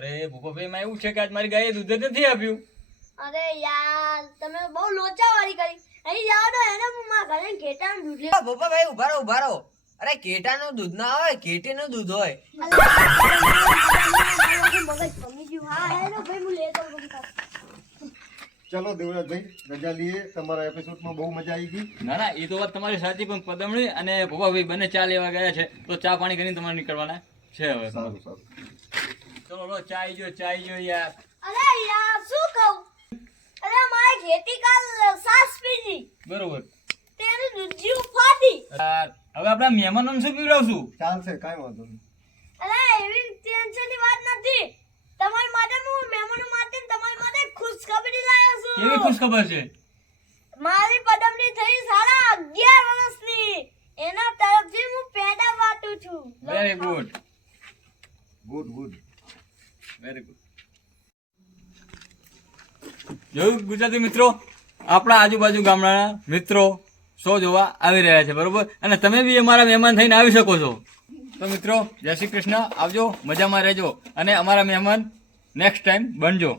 અરે ભૂપતભાઈ માં એવું છે કે આજ મારી ગાયે દૂધ જ નથી આપ્યું. અરે યાર તમે બહુ લોચાવાળી કરી. અહીં જાઓ તો એને હું મારા ઘરે ઘેટાનું દૂધ લેવા. ભોપાભાઈ ઉભા રહો. અરે કેટાનું દૂધ ના હોય, કેટીનું દૂધ હોય. મગજ ભમી ગયું. હા હેલો ભાઈ હું લેતો આવું બધું. ચલો દેવરાજભાઈ, રજા લઈએ. તમારા એપિસોડમાં બહુ મજા આવી ગઈ. ના ના એ તો વાત તમારી સાચી, પણ પદમણી અને ભૂપાભાઈ બંને ચા લેવા ગયા છે તો ચા પાણી કરીને તમારે નીકળવાના છે હવે. સારું સારું. ચલો લો ચા આવી ગયો યાર. અરે યાર શું કહું. અરે મારી ઘેટી કાલ સાસ પીધી. બરોબર. તેનું દૂધ જીવ ફાટી. યાર, હવે આપણા મહેમાનોને શું પીવડાવશું? ચાલશે, કાંઈ વાંધો નહીં. અરે એવી ટેન્શનની વાત નથી. તમારી માટે હું મહેમાનો માટે ને તમારી માટે ખુશખબરી લાવ્યો છું. કેવી ખુશ ખબર છે? મારી પદમની થઈ 11.5 વર્ષની. એના તરફથી હું પેડા વાટું છું. Very good. Good. Very good. જોયું ગુજરાતી મિત્રો, આપણા આજુબાજુ ગામડાના મિત્રો શો જોવા આવી રહ્યા છે, બરોબર? અને તમે બી અમારા મહેમાન થઈને આવી શકો છો. તો મિત્રો, જય શ્રી કૃષ્ણ, આવજો, મજામાં રહેજો અને અમારા મહેમાન નેક્સ્ટ ટાઈમ બનજો.